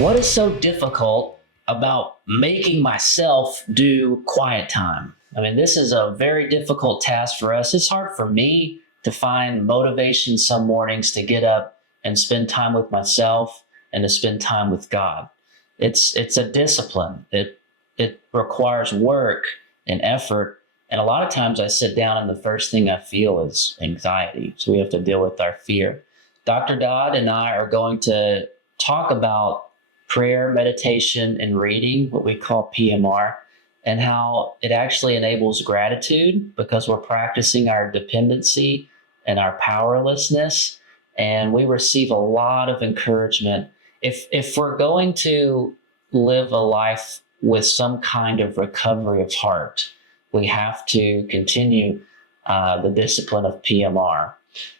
What is so difficult about making myself do quiet time? I mean, this is a very difficult task for us. It's hard for me to find motivation some mornings to get up and spend time with myself and to spend time with God. It's a discipline. It requires work and effort. And a lot of times I sit down and the first thing I feel is anxiety. So we have to deal with our fear. Dr. Dodd and I are going to talk about prayer, meditation, and reading, what we call PMR, and how it actually enables gratitude because we're practicing our dependency and our powerlessness. And we receive a lot of encouragement. If we're going to live a life with some kind of recovery of heart, we have to continue the discipline of PMR.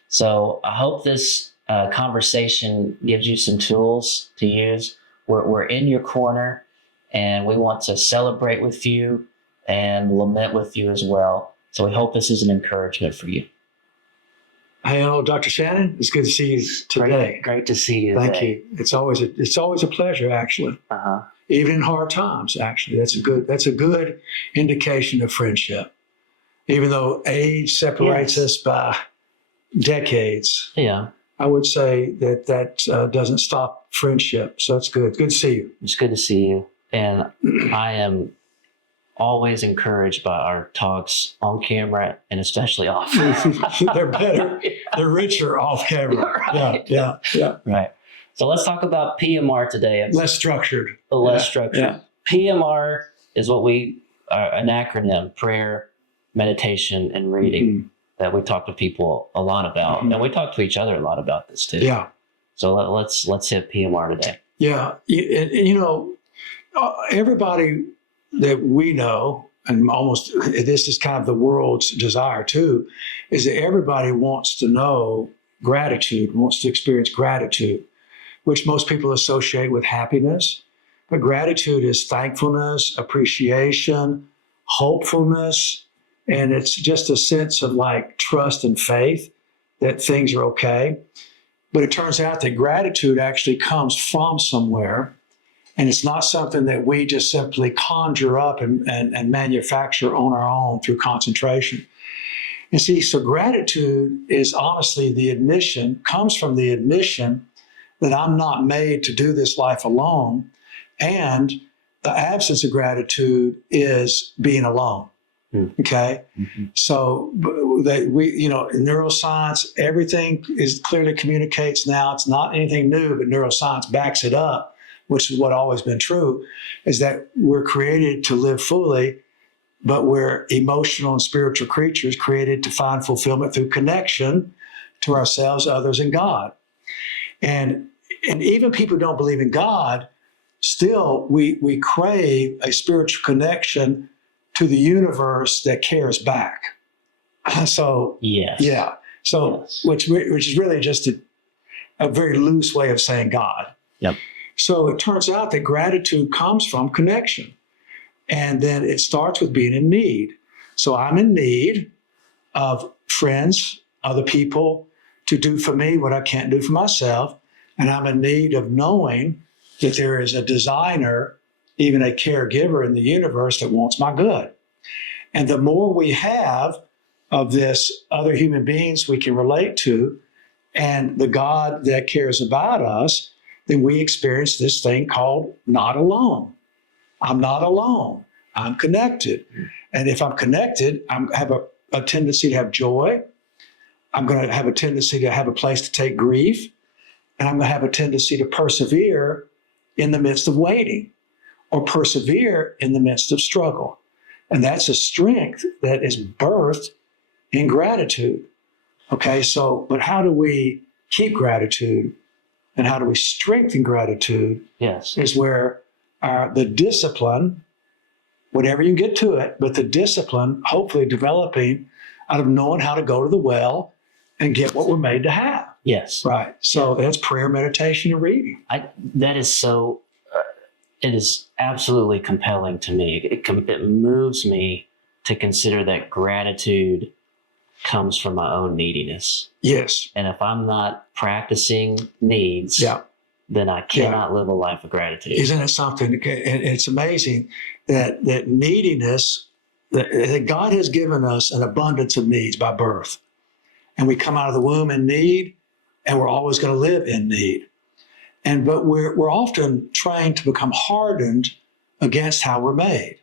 So I hope this conversation gives you some tools to use. We're in your corner, and we want to celebrate with you and lament with you as well. So we hope this is an encouragement for you. Hey, Dr. Shannon, it's good to see you today. Great to see you. Thank you. It's always a pleasure, actually. Even in hard times, actually, that's a good indication of friendship. Even though age separates us by decades, I would say that doesn't stop friendship. So it's good. Good to see you. It's good to see you, and I am always encouraged by our talks on camera and especially off. They're better. They're richer off camera. Right. Yeah. Right. So let's talk about PMR today. It's less structured. Structured. Yeah. PMR is what an acronym: prayer, meditation, and reading, that we talk to people a lot about. And we talk to each other a lot about this too. Yeah. So let's hit PMR today. Yeah. And everybody that we know, and almost this is kind of the world's desire too, is that everybody wants to know gratitude, wants to experience gratitude, which most people associate with happiness. But gratitude is thankfulness, appreciation, hopefulness, and it's just a sense of like trust and faith that things are okay. But it turns out that gratitude actually comes from somewhere. And it's not something that we just simply conjure up and manufacture on our own through concentration. And see, so gratitude is honestly comes from the admission that I'm not made to do this life alone. And the absence of gratitude is being alone. Okay. So that in neuroscience, everything clearly communicates now. It's not anything new, but neuroscience backs it up, which is what always been true, is that we're created to live fully, but we're emotional and spiritual creatures created to find fulfillment through connection to ourselves, others, and God. And even people who don't believe in God, still we crave a spiritual connection to the universe that cares back. So, yeah. So, which is really just a very loose way of saying God. Yep. So it turns out that gratitude comes from connection. And then it starts with being in need. So I'm in need of friends, other people to do for me what I can't do for myself. And I'm in need of knowing that there is a designer, even a caregiver in the universe that wants my good. And the more we have of this other human beings we can relate to and the God that cares about us, then we experience this thing called not alone. I'm not alone. I'm connected. And if I'm connected, I have a tendency to have joy. I'm going to have a tendency to have a place to take grief. And I'm going to have a tendency to persevere in the midst of waiting or persevere in the midst of struggle. And that's a strength that is birthed in gratitude. Okay, so, but how do we keep gratitude and how do we strengthen gratitude? Yes. Is where the discipline, whatever you get to it, but the discipline hopefully developing out of knowing how to go to the well and get what we're made to have. Yes. Right. So that's prayer, meditation, and reading. That is so, it is absolutely compelling to me. It moves me to consider that gratitude comes from my own neediness. Yes. And if I'm not practicing needs, then I cannot live a life of gratitude. Isn't it something? And it's amazing that neediness, that God has given us an abundance of needs by birth. And we come out of the womb in need, and we're always going to live in need. But we're often trained to become hardened against how we're made.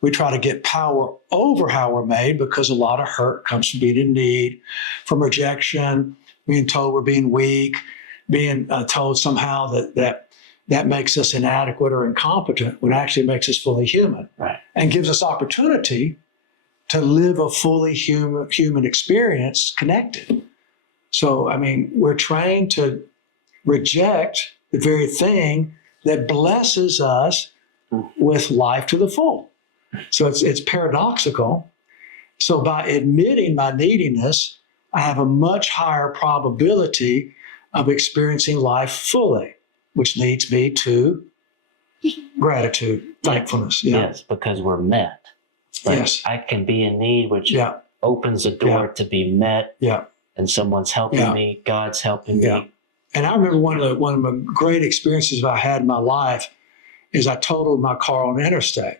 We try to get power over how we're made because a lot of hurt comes from being in need, from rejection, being told we're being weak, being told somehow that makes us inadequate or incompetent, when it actually makes us fully human, Right. And gives us opportunity to live a fully human experience connected. So, I mean, we're trained to reject the very thing that blesses us with life to the full. So it's paradoxical. So by admitting my neediness, I have a much higher probability of experiencing life fully, which leads me to gratitude, thankfulness. Yeah. Yes, because we're met. Like, Yes. I can be in need, which Yeah. opens the door to be met, Yeah. and someone's helping me. God's helping Yeah. me. And I remember one of the great experiences I had in my life is I totaled my car on the interstate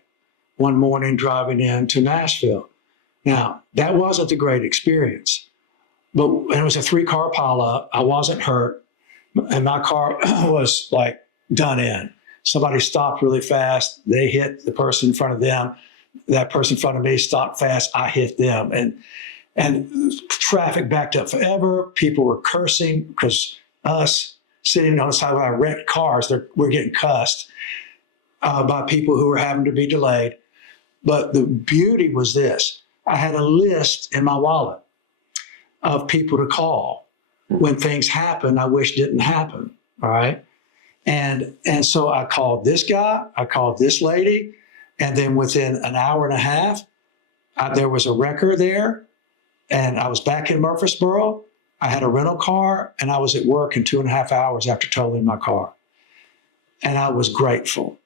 one morning driving into Nashville. Now, that wasn't a great experience, but it was a 3-car pileup. I wasn't hurt, and my car was like done in. Somebody stopped really fast. They hit the person in front of them. That person in front of me stopped fast. I hit them, and traffic backed up forever. People were cursing because us sitting on the side of our wrecked cars, we're getting cussed by people who were having to be delayed. But the beauty was this: I had a list in my wallet of people to call when things happen I wish didn't happen. All right. And so I called this guy, I called this lady, and then within an hour and a half, there was a wrecker there, and I was back in Murfreesboro. I had a rental car, and I was at work in 2.5 hours after totaling my car. And I was grateful.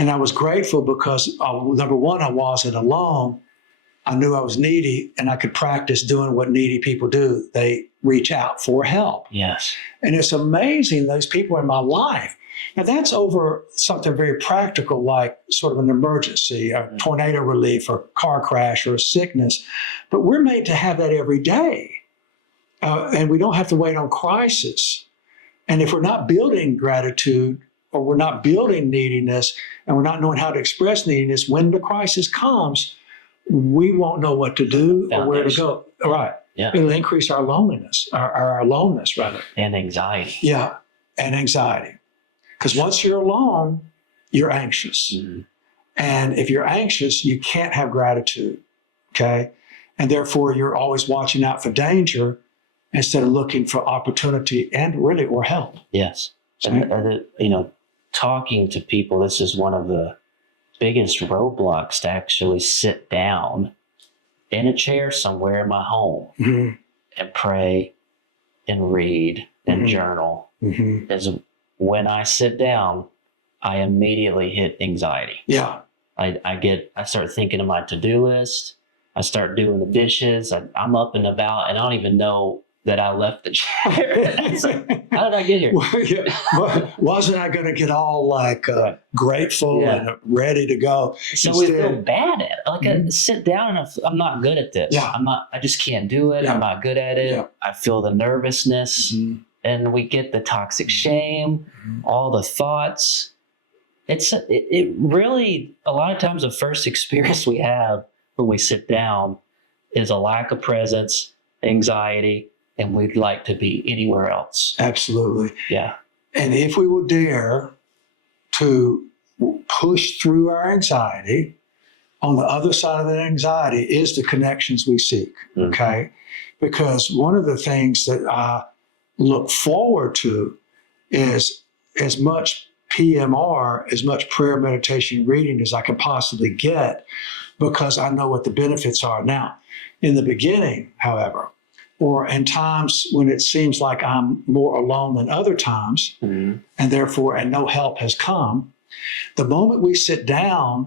And I was grateful because, number one, I wasn't alone. I knew I was needy, and I could practice doing what needy people do. They reach out for help. Yes. And it's amazing, those people in my life. Now, that's over something very practical, like sort of an emergency, a tornado relief, or car crash, or a sickness. But we're made to have that every day. And we don't have to wait on crisis. And if we're not building gratitude, or we're not building neediness, and we're not knowing how to express neediness, when the crisis comes, we won't know what to do or where to go. Right. Yeah. It'll increase our loneliness, our aloneness, rather. And anxiety. Yeah. And anxiety. Because once you're alone, you're anxious. Mm-hmm. And if you're anxious, you can't have gratitude. Okay. And therefore, you're always watching out for danger instead of looking for opportunity or help. Yes. And, talking to people, this is one of the biggest roadblocks, to actually sit down in a chair somewhere in my home and pray and read and journal. As when I sit down, I immediately hit anxiety. Yeah. I start thinking of my to-do list. I start doing the dishes. I'm up and about, and I don't even know that I left the chair. It's like, how did I get here? Well, yeah. Wasn't I going to get all grateful and ready to go? So we feel bad at it. Like I sit down and I'm not good at this. Yeah. I just can't do it. Yeah. I'm not good at it. Yeah. I feel the nervousness, and we get the toxic shame, all the thoughts. It really, a lot of times the first experience we have when we sit down is a lack of presence, anxiety, and we'd like to be anywhere else. Absolutely. Yeah. And if we will dare to push through our anxiety, on the other side of that anxiety is the connections we seek. Okay. Because one of the things that I look forward to is as much PMR, as much prayer, meditation, reading as I can possibly get, because I know what the benefits are. Now, in the beginning, however, or in times when it seems like I'm more alone than other times, and therefore, no help has come, the moment we sit down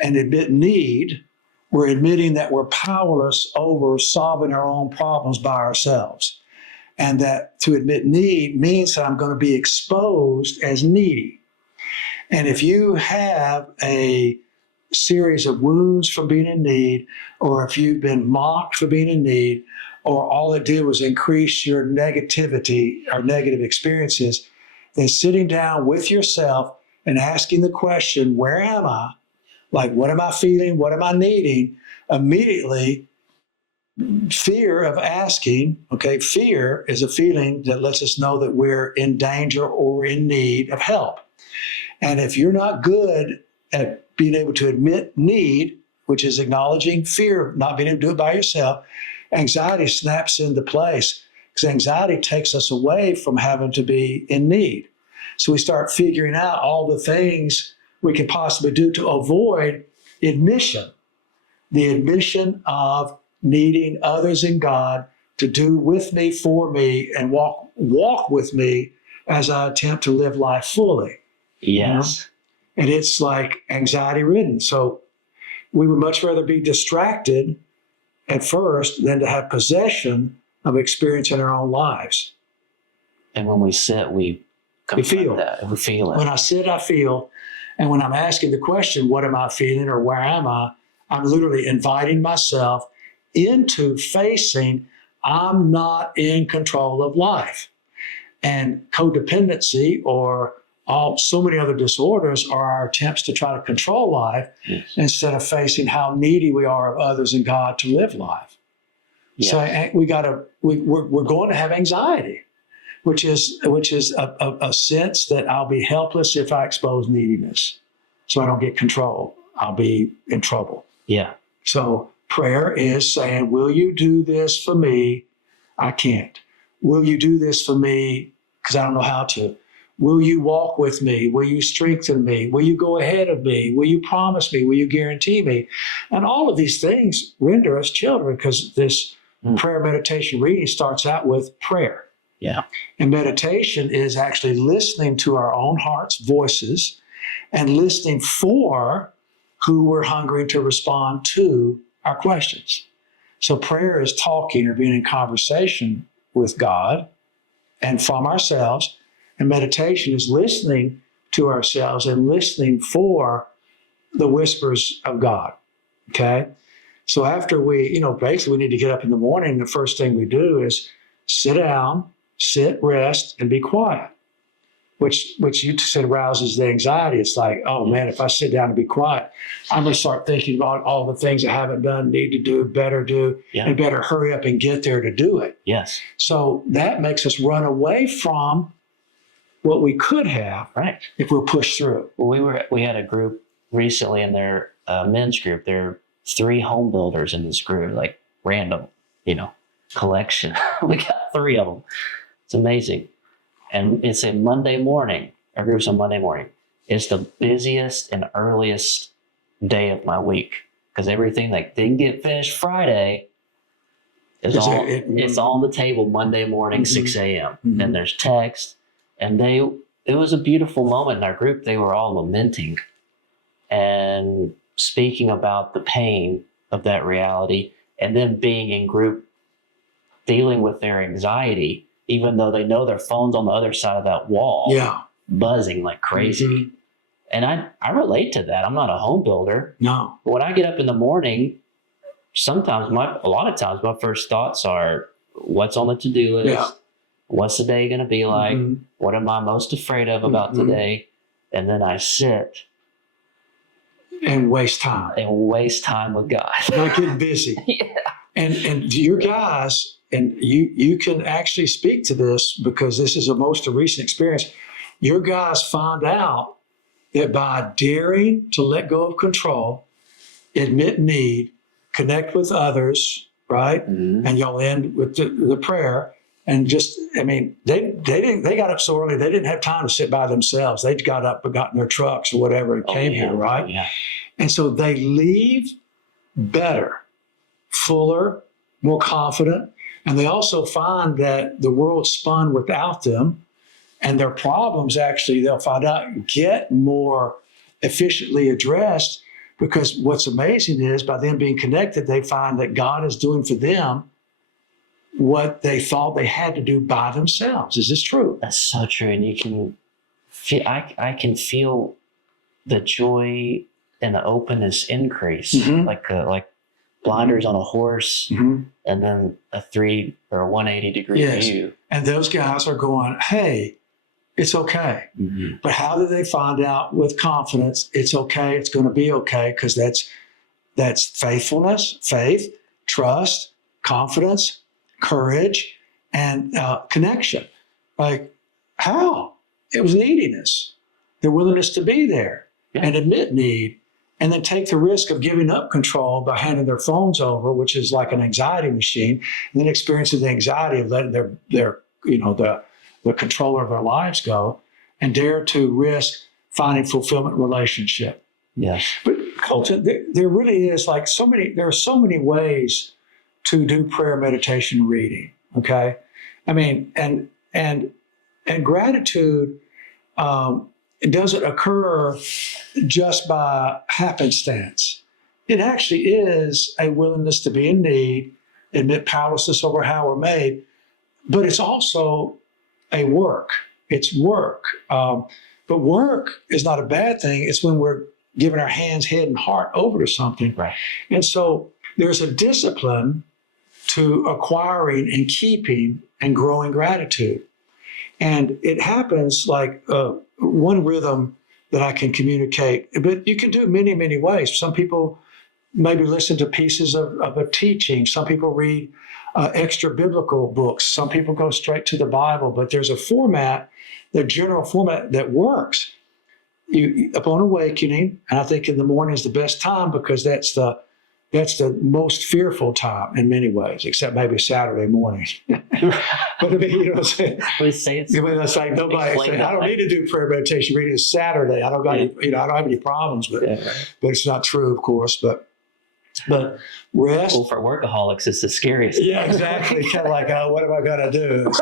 and admit need, we're admitting that we're powerless over solving our own problems by ourselves. And that to admit need means that I'm going to be exposed as needy. And if you have a series of wounds from being in need, or if you've been mocked for being in need, or all it did was increase your negativity or negative experiences, then sitting down with yourself and asking the question, where am I? Like, what am I feeling? What am I needing? Immediately, fear of asking, okay, fear is a feeling that lets us know that we're in danger or in need of help. And if you're not good at being able to admit need, which is acknowledging fear of not being able to do it by yourself, anxiety snaps into place, because anxiety takes us away from having to be in need. So we start figuring out all the things we can possibly do to avoid admission, the admission of needing others in God to do with me, for me, and walk with me as I attempt to live life fully. Yes. You know? And it's like anxiety ridden. So we would much rather be distracted at first than to have possession of experience in our own lives. And when we sit, we feel that. We feel it. When I sit, I feel. And when I'm asking the question, what am I feeling or where am I? I'm literally inviting myself into facing, I'm not in control of life. And codependency or so many other disorders are our attempts to try to control life, yes, instead of facing how needy we are of others and God to live life. Yes. So we're going to have anxiety, which is a sense that I'll be helpless if I expose neediness. So I don't get control. I'll be in trouble. Yeah. So prayer is saying, will you do this for me? I can't. Will you do this for me? Because I don't know how to. Will you walk with me? Will you strengthen me? Will you go ahead of me? Will you promise me? Will you guarantee me? And all of these things render us children, because this prayer meditation reading starts out with prayer. Yeah. And meditation is actually listening to our own heart's voices and listening for who we're hungering to respond to our questions. So prayer is talking or being in conversation with God and from ourselves. And meditation is listening to ourselves and listening for the whispers of God. Okay? So after basically we need to get up in the morning. The first thing we do is sit down, rest, and be quiet, which you said rouses the anxiety. It's like, oh man, if I sit down and be quiet, I'm going to start thinking about all the things I haven't done, need to do, better do, and better hurry up and get there to do it. Yes. So that makes us run away from what we could have, right, if we're pushed through. Well, we had a group recently in their men's group. There are 3 home builders in this group, like random, collection. We got 3 of them. It's amazing. And it's a Monday morning. Our group's on Monday morning. It's the busiest and earliest day of my week, because everything that didn't get finished Friday it's on the table Monday morning, 6 a.m. Mm-hmm. And there's text. And it was a beautiful moment in our group. They were all lamenting and speaking about the pain of that reality, and then being in group dealing with their anxiety, even though they know their phone's on the other side of that wall, buzzing like crazy. Mm-hmm. And I relate to that. I'm not a home builder. No. But when I get up in the morning, a lot of times my first thoughts are, what's on the to-do list? Yeah. What's the day going to be like? Mm-hmm. What am I most afraid of about today? And then I sit and waste time. With God. Not getting busy. Yeah. And your guys, and you can actually speak to this because this is a most recent experience. Your guys found out that by daring to let go of control, admit need, connect with others, right? Mm-hmm. And y'all end with the prayer. And they got up so early, they didn't have time to sit by themselves. They got up and got in their trucks or whatever and came here, right? Yeah. And so they leave better, fuller, more confident. And they also find that the world spun without them, and their problems actually, they'll find out, get more efficiently addressed, because what's amazing is by them being connected, they find that God is doing for them what they thought they had to do by themselves. Is this true? That's so true. And you can feel, I can feel the joy and the openness increase, like blinders on a horse, and then a 180 degree view. And those guys are going, hey, it's okay. But how do they find out with confidence it's okay, it's going to be okay? Because that's faithfulness, faith, trust, confidence, courage, and connection. Like, how? It was neediness, the willingness to be there and admit need, and then take the risk of giving up control by handing their phones over, which is like an anxiety machine, and then experiencing the anxiety of letting their the controller of their lives go, and dare to risk finding fulfillment relationship. Yes. But Colton, there really is there are so many ways to do prayer, meditation, reading. Okay. I mean, and gratitude, it doesn't occur just by happenstance. It actually is a willingness to be in need, admit powerlessness over how we're made, but it's also a work. It's work. But work is not a bad thing. It's when we're giving our hands, head, and heart over to something. Right. And so there's a discipline to acquiring and keeping and growing gratitude. And it happens like one rhythm that I can communicate, but you can do it many, many ways. Some people maybe listen to pieces of a teaching. Some people read extra biblical books. Some people go straight to the Bible, but there's a format, the general format that works. You, upon awakening, and I think in the morning is the best time because that's the most fearful time in many ways, except maybe Saturday mornings. But I mean, you know what I'm saying? Please say it's. It's like nobody saying, I don't need to do prayer meditation reading this Saturday. I don't got any, I don't have any problems, but it's not true, of course. But rest. Well, for workaholics, it's the scariest. Yeah, exactly. Kind of like, oh, what am I going to do?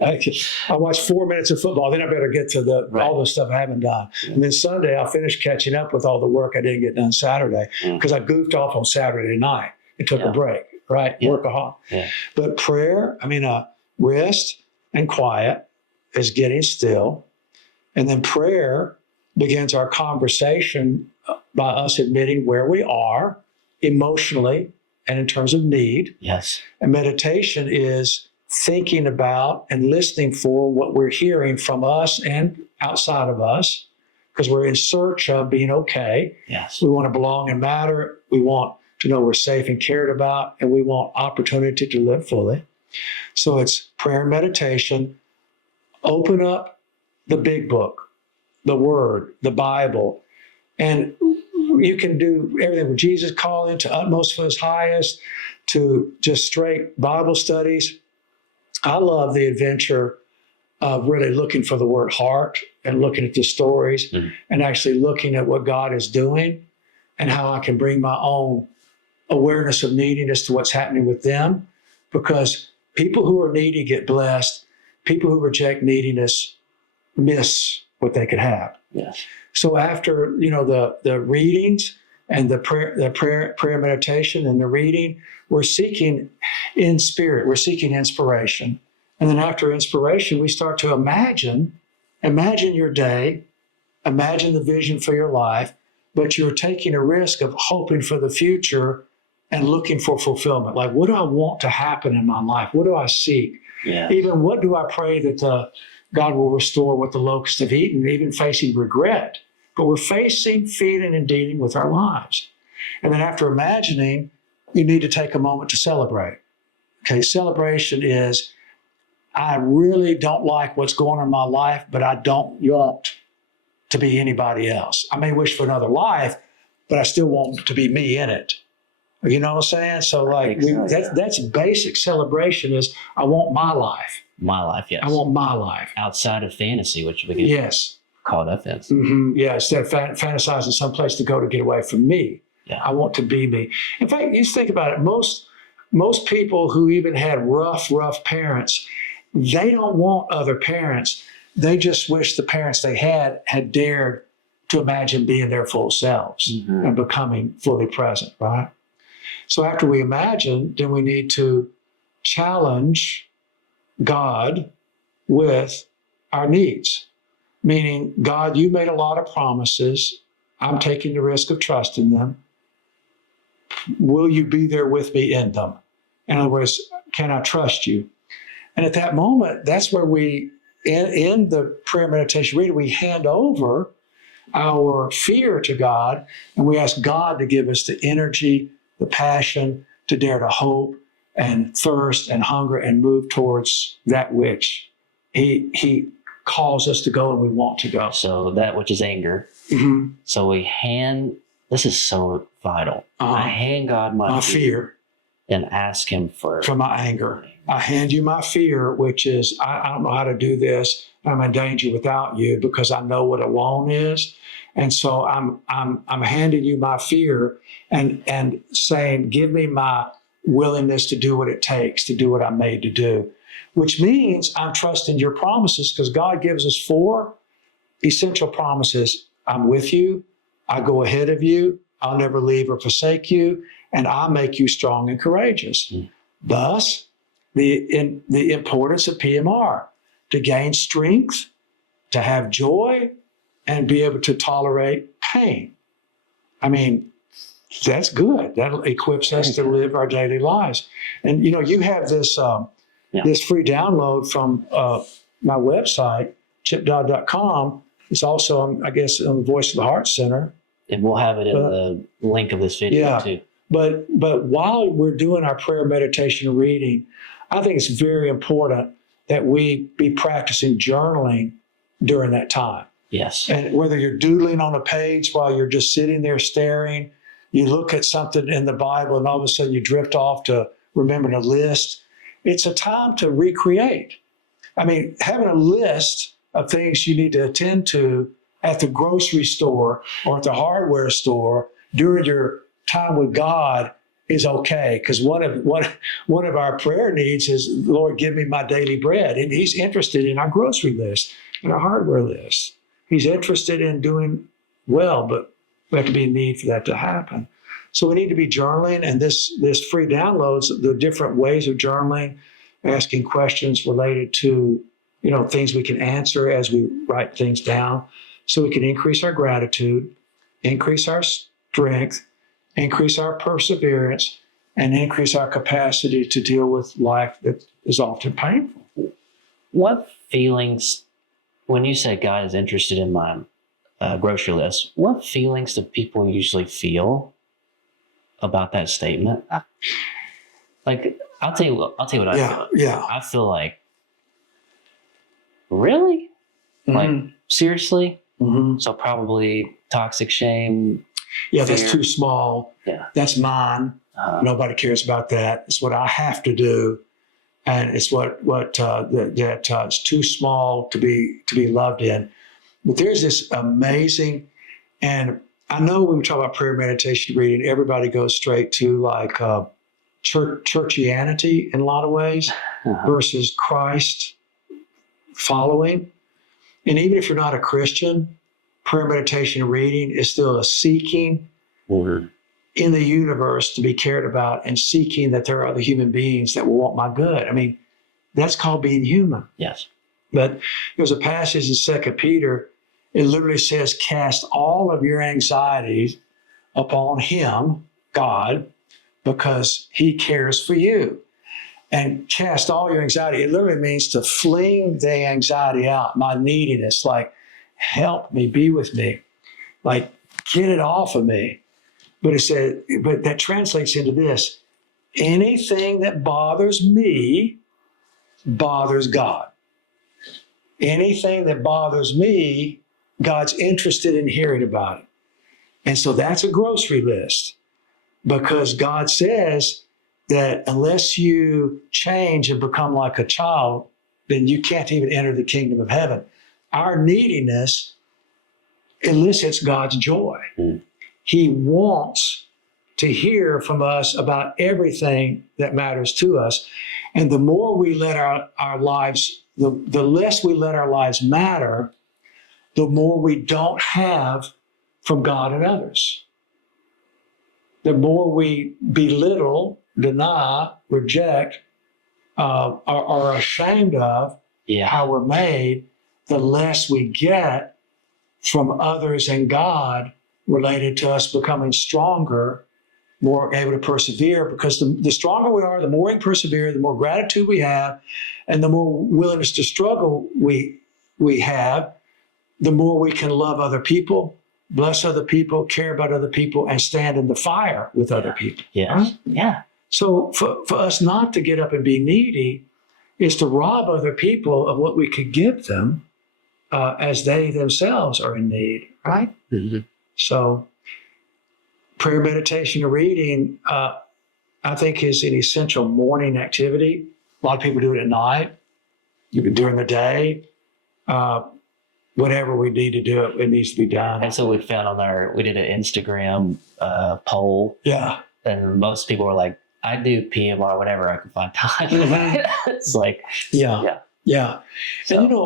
I watch 4 minutes of football, then I better get to all the stuff I haven't done. And then Sunday, I'll finish catching up with all the work I didn't get done Saturday because I goofed off on Saturday night and took a break, right? Workaholic. Yeah. But prayer, rest and quiet is getting still. And then prayer begins our conversation by us admitting where we are emotionally and in terms of need. Yes. And meditation is thinking about and listening for what we're hearing from us and outside of us, because we're in search of being okay. Yes. We want to belong and matter. We want to know we're safe and cared about, and we want opportunity to live fully. So it's prayer and meditation. Open up the big book, the Word, the Bible, and you can do everything from Jesus calling to utmost for his highest to just straight Bible studies. I love the adventure of really looking for the word heart and looking at the stories and actually looking at what God is doing and how I can bring my own awareness of neediness to what's happening with them. Because people who are needy get blessed. People who reject neediness miss what they could have. Yes. So after the readings and the prayer meditation and the reading, we're seeking in spirit, we're seeking inspiration. And then after inspiration, we start to imagine your day, imagine the vision for your life, but you're taking a risk of hoping for the future and looking for fulfillment. Like, what do I want to happen in my life? What do I seek? Yeah. Even what do I pray that God will restore what the locusts have eaten, even facing regret. But we're facing, feeling, and dealing with our lives. And then after imagining, you need to take a moment to celebrate. Okay, celebration is, I really don't like what's going on in my life, but I don't want to be anybody else. I may wish for another life, but I still want to be me in it. You know what I'm saying? So that's basic celebration is, I want my life. My life, yes. I want my life. Outside of fantasy, which we get caught up in. Mm-hmm. Yeah, instead of fantasizing someplace to go to get away from me. Yeah. I want to be me. In fact, you think about it, most people who even had rough parents, they don't want other parents. They just wish the parents they had dared to imagine being their full selves and becoming fully present, right? So after we imagine, then we need to challenge God with our needs. Meaning, God, you made a lot of promises. I'm taking the risk of trusting them. Will you be there with me in them? In other words, can I trust you? And at that moment, that's where we, in the prayer meditation reading, we hand over our fear to God, and we ask God to give us the energy, the passion to dare to hope and thirst and hunger and move towards that which He calls us to go and we want to go. So that which is anger. Mm-hmm. So this is so vital. I hand God my fear and ask Him for my anger. I hand you my fear, which is I don't know how to do this. I'm in danger without you because I know what alone is. And so I'm handing you my fear and saying, give me my willingness to do what it takes to do what I'm made to do, which means I'm trusting your promises because God gives us 4 essential promises. I'm with you. I go ahead of you. I'll never leave or forsake you. And I make you strong and courageous. Thus, the importance of PMR, to gain strength, to have joy, and be able to tolerate pain. I mean, that's good. That equips us to live our daily lives. And, you have this this free download from my website, chipdodd.com. It's also, on the Voice of the Heart Center. And we'll have it in the link of this video too. But while we're doing our prayer meditation reading, I think it's very important that we be practicing journaling during that time. Yes. And whether you're doodling on a page while you're just sitting there staring, you look at something in the Bible and all of a sudden you drift off to remembering a list. It's a time to recreate. I mean, having a list of things you need to attend to at the grocery store or at the hardware store during your time with God is okay, because one of our prayer needs is, Lord, give me my daily bread. And He's interested in our grocery list and our hardware list. He's interested in doing well, but we have to be in need for that to happen. So we need to be journaling, and this free downloads the different ways of journaling, asking questions related to things we can answer as we write things down, so we can increase our gratitude, increase our strength, increase our perseverance, and increase our capacity to deal with life that is often painful. What feelings, when you say God is interested in my grocery list, what feelings do people usually feel about that statement? I'll tell you what I feel. Yeah. I feel like, really? Mm-hmm. Seriously? Mm-hmm. So probably toxic shame. Yeah, fear. that's too small. Yeah. That's mine. Nobody cares about that. It's what I have to do. And it's it's too small to be loved in. But there's this amazing, and I know when we talk about prayer, meditation, reading, everybody goes straight to churchianity in a lot of ways versus Christ following. And even if you're not a Christian, prayer, meditation, and reading is still a seeking in the universe to be cared about and seeking that there are other human beings that will want my good. I mean, that's called being human. Yes. But there's a passage in 2 Peter, it literally says, cast all of your anxieties upon Him, God, because He cares for you. And cast all your anxiety, it literally means to fling the anxiety out, my neediness, like, help me, be with me, like, get it off of me. But it said, but that translates into this: anything that bothers me bothers God. Anything that bothers me, God's interested in hearing about it. And so that's a grocery list, because God says that unless you change and become like a child, then you can't even enter the kingdom of heaven. Our neediness elicits God's joy. He wants to hear from us about everything that matters to us. And the more we let our lives, the less we let our lives matter, the more we don't have from God and others. The more we belittle, deny, reject are ashamed of Yeah. how we're made, the less we get from others and God related to us becoming stronger, more able to persevere. Because the stronger we are, the more we persevere, the more gratitude we have, and the more willingness to struggle we have, the more we can love other people, bless other people, care about other people, and stand in the fire with other people. Yeah. Right? Yeah. So for us not to get up and be needy is to rob other people of what we could give them as they themselves are in need, right? Mm-hmm. So prayer, meditation, and reading, I think is an essential morning activity. A lot of people do it at night, during the day. Whatever we need to do, it needs to be done. And so we found we did an Instagram poll. Yeah. And most people were like, I do PMR whenever I can find time. Mm-hmm. It's like, yeah. So, And a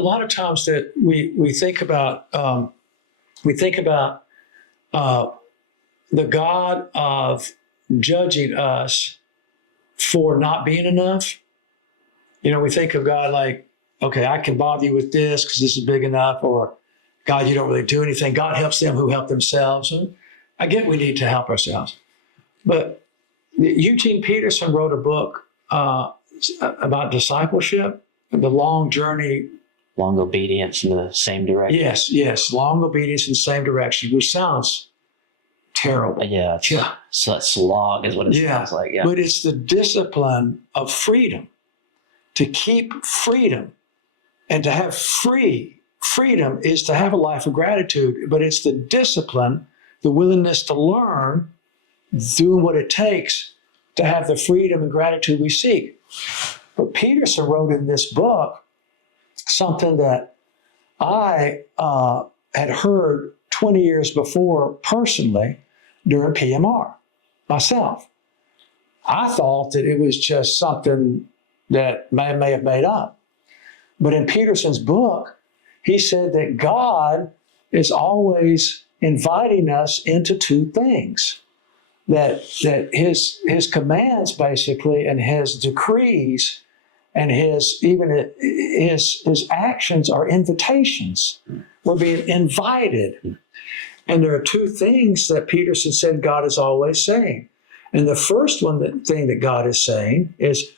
lot of times that we think about the God of judging us for not being enough. We think of God like, okay, I can bother you with this because this is big enough, or God, you don't really do anything. God helps them who help themselves. And I get we need to help ourselves. But Eugene Peterson wrote a book about discipleship, the long journey. long obedience in the same direction. Yes, long obedience in the same direction, which sounds terrible. Yeah. So that slog is what it sounds like. Yeah. But it's the discipline of freedom, to keep freedom and to have freedom is to have a life of gratitude, but it's the discipline, the willingness to learn, doing what it takes to have the freedom and gratitude we seek. But Peterson wrote in this book something that I had heard 20 years before personally during PMR myself. I thought that it was just something that man may have made up. But in Peterson's book, he said that God is always inviting us into two things. That his commands basically, and his decrees, and his actions are invitations. We're being invited. And there are two things that Peterson said God is always saying. And the first thing that God is saying is,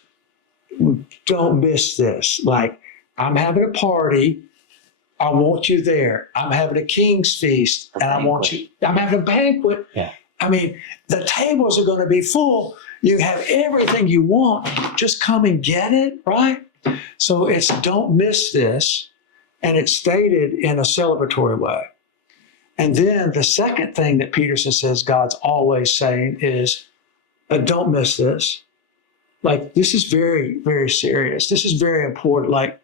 don't miss this. Like, I'm having a party, I want you there. I'm having a king's feast, and I want you. I'm having a banquet. Yeah. I mean, the tables are going to be full. You have everything you want. Just come and get it, right? So it's don't miss this. And it's stated in a celebratory way. And then the second thing that Peterson says God's always saying is, don't miss this. Like, this is very, very serious. This is very important. Like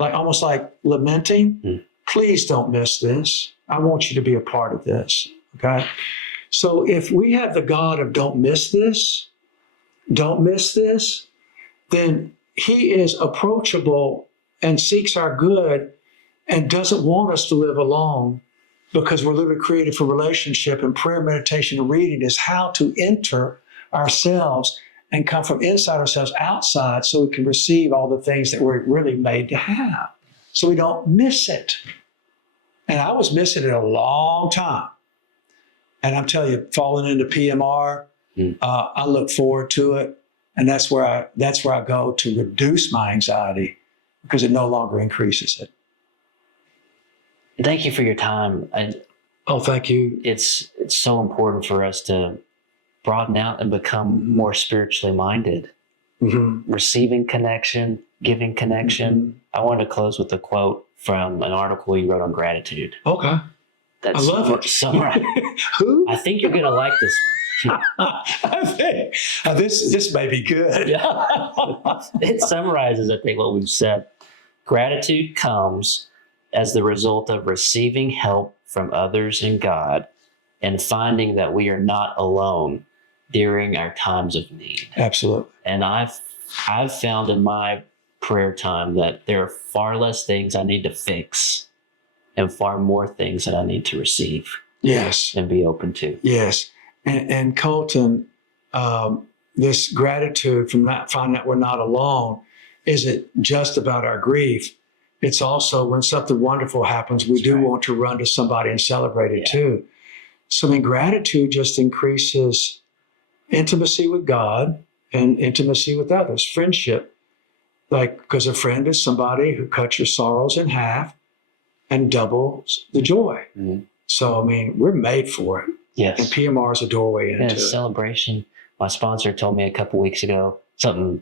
almost like lamenting. Please don't miss this. I want you to be a part of this. Okay. So if we have the God of don't miss this, then he is approachable and seeks our good and doesn't want us to live alone, because we're literally created for relationship, and prayer, meditation, and reading is how to enter ourselves and come from inside ourselves outside so we can receive all the things that we're really made to have. So we don't miss it. And I was missing it a long time. And I'm telling you, falling into PMR, I look forward to it. And that's where I go to reduce my anxiety, because it no longer increases it. Thank you for your time. Oh, thank you. It's so important for us to broaden out and become more spiritually minded. Receiving connection, giving connection. I wanted to close with a quote from an article you wrote on gratitude. Okay. That's I love it. Summarize. Who? I think you're going to like this one. I think this may be good. It summarizes, I think, what we've said. Gratitude comes as the result of receiving help from others and God, and finding that we are not alone during our times of need. Absolutely. And I've found in my prayer time that there are far less things I need to fix and far more things that I need to receive. Yes. And be open to. Yes. And Colton, this gratitude from not finding that we're not alone isn't just about our grief. It's also when something wonderful happens, we do want to run to somebody and celebrate it too. So, I mean, gratitude just increases intimacy with God and intimacy with others, friendship. Like, because a friend is somebody who cuts your sorrows in half and doubles the joy. Mm-hmm. So, I mean, we're made for it. Yes. And PMR is a doorway into it. Celebration. My sponsor told me a couple weeks ago, something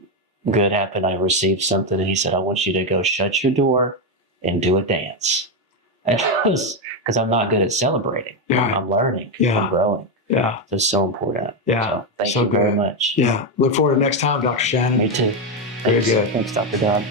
good happened. I received something, and he said, I want you to go shut your door and do a dance. Because I'm not good at celebrating. Yeah. I'm learning. Yeah. I'm growing. Yeah. So it's so important. Yeah. So thank So you very good. much. Yeah. Look forward to next time, Dr. Shannon. Me too. Very Thanks. good. Thanks, Dr. Dodd.